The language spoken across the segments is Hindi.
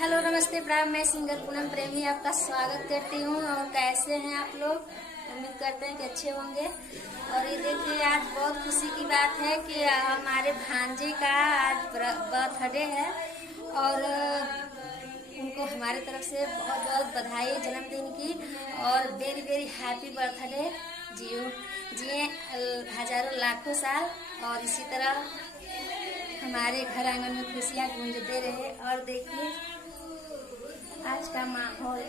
हेलो नमस्ते प्रणाम। मैं सिंगर पूनम प्रेमी आपका स्वागत करती हूँ। और कैसे हैं आप लोग? उम्मीद करते हैं कि अच्छे होंगे। और ये देखिए, आज बहुत खुशी की बात है कि हमारे भांजे का आज बर्थडे है और उनको हमारे तरफ से बहुत बहुत बधाई जन्मदिन की। और वेरी वेरी हैप्पी बर्थडे। जिए हजारों लाखों साल और इसी तरह हमारे घर आंगन में खुशियाँ गूंजते रहे। और देखिए आज का माहौल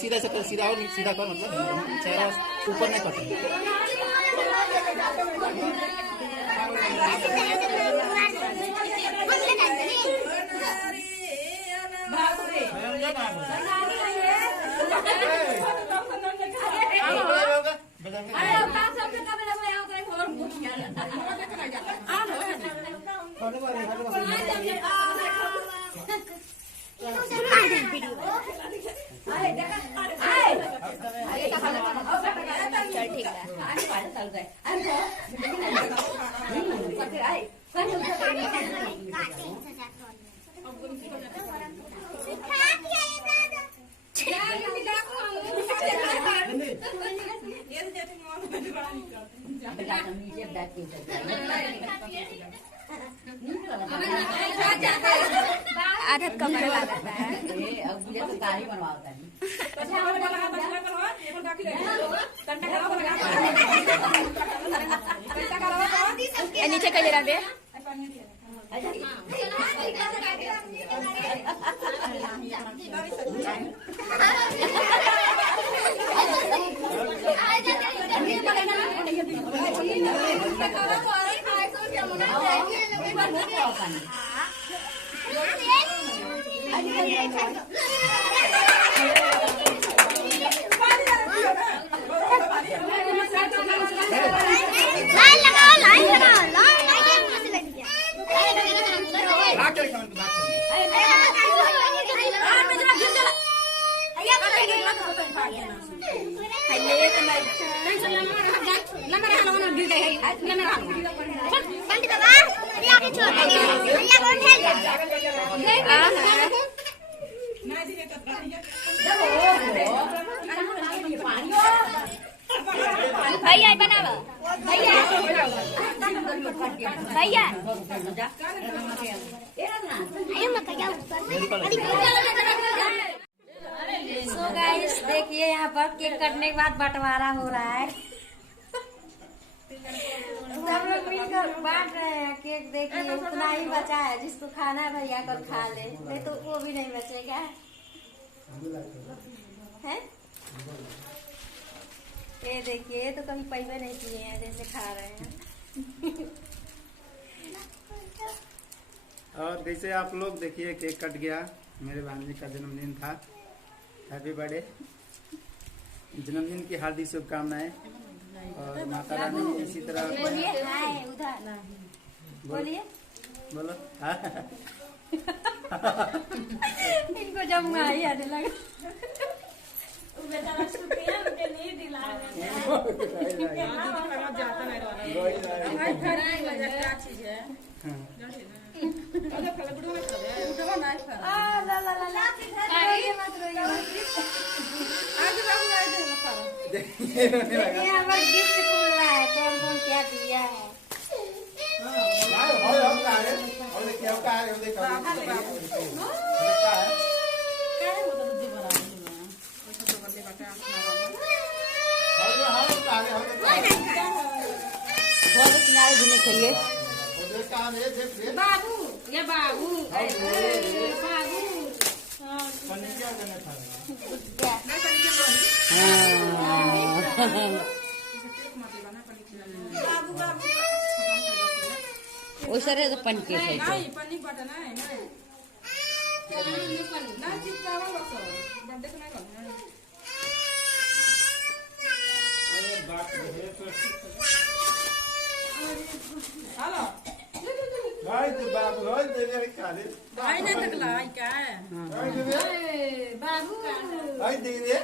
सीधा से कर, सीधा और सीधा कर, मतलब चेहरा ऊपर नहीं करते। आधा कमर लगा है। नीचे कहीं रख दे। भैया बनावा भैया भैया सो गाइस देखिए यहाँ पर केक कटने के बाद बंटवारा हो रहा है। सब लोग मिलकर बांट रहे हैं केक। देखिए उतना ही बचा है, जिसको खाना है भैया कल खा ले, नहीं तो वो भी नहीं बचेगा है। ये देखिए तो कभी पैसे नहीं किए हैं जैसे खा रहे हैं। और कैसे आप लोग देखिए केक कट गया। मेरे भांजी का जन्मदिन था। Happy birthday. जन्मदिन की हार्दिक शुभकामनाएं। और माता रानी इसी तरह बोलिए हाय उधर बोलिए बोलो इनको जब मारी आने लगा। गिफ्ट खुल रहा है, कौन कौन क्या दिया है। बाबू ये बाबू ओसरे तो पनके है नाही पन्नी बटा नाही नाही नाही चिपकावा बस बर्थडे को नाही करना हेलो भाई तो बाबू होय तेरे खाली भाई नाही तकला आई काय बाबू भाई दे दे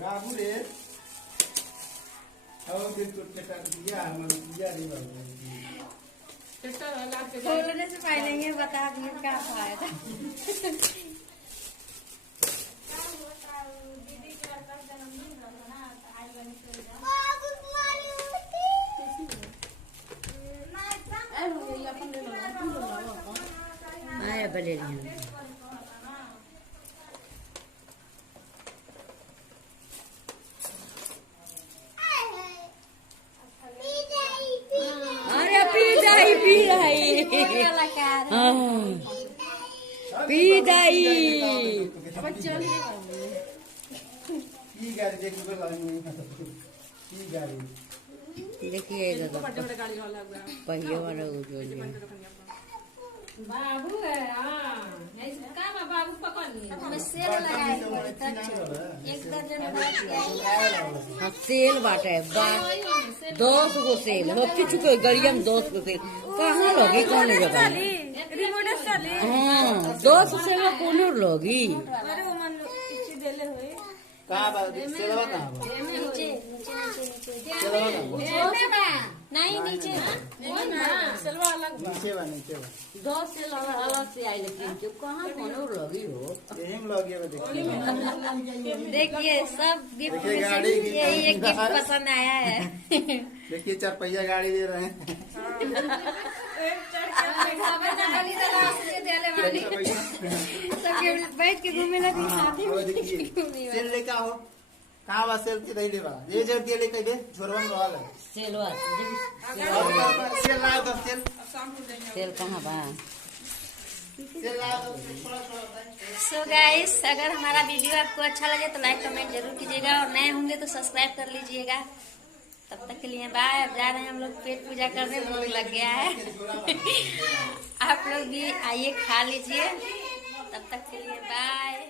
बाबू रे और दिन तो चटा दिया हम दिया नहीं बाबू टेस्टर ला के खोलने से पहले ये बता दिए क्या फायदा। आया बले अरे पी जाई पी जाई की गाड़ी देखो तो लाइन की गाड़ी देखिएगा तो बड़े बड़े गाड़ी वाला हुआ पहिए वाला जो बाबू है हां ऐसे काम है बाबू पकड़नी हमें सेल लगाए हुए हैं, एक दर्जन हाँ सेल बाटे 10 गो सेल हो किछु के गड़िया में 10 गो सेल कहाँ लगी कौन जगह रिमोट चली हाँ 10 सेल में कौन लगी अरे वो मन इच्छी देले होई कहाँ बात सेलवा कहाँ नीचे नीचे नीचे नहीं नीचे सलवा अलग बा। नीचे बा नीचे बा 10 सेल अलग से आई लेकिन जो कहाँ कोनो लगी हो यही में लगे बा देखिए देखिए सब गिफ्ट देखिए में गाड़ी से की यही एक गिफ्ट गाड़ी। पसंद आया है देखिए 4 पहिया गाड़ी दे रहे हैं सब गिफ्ट बैठ के घूमे लगी साथ और देखिए सेल लेके आओ कहाँ बा सेल की रही बा ये जब दिए लेके दे झोरवा में रहल है सेलवा और सेल ला दो सेल सेल कहाँ बा सेल ला दो थोड़ा थोड़ा सो गाइस अगर हमारा वीडियो आपको अच्छा लगे तो लाइक कमेंट जरूर कीजिएगा और नए होंगे तो सब्सक्राइब कर लीजिएगा। तब तक के लिए बाय। अब जा रहे हैं हम लोग पेट पूजा करने, भूख लग गया है आप लोग भी आइए खा लीजिए। तब तक के लिए बाय।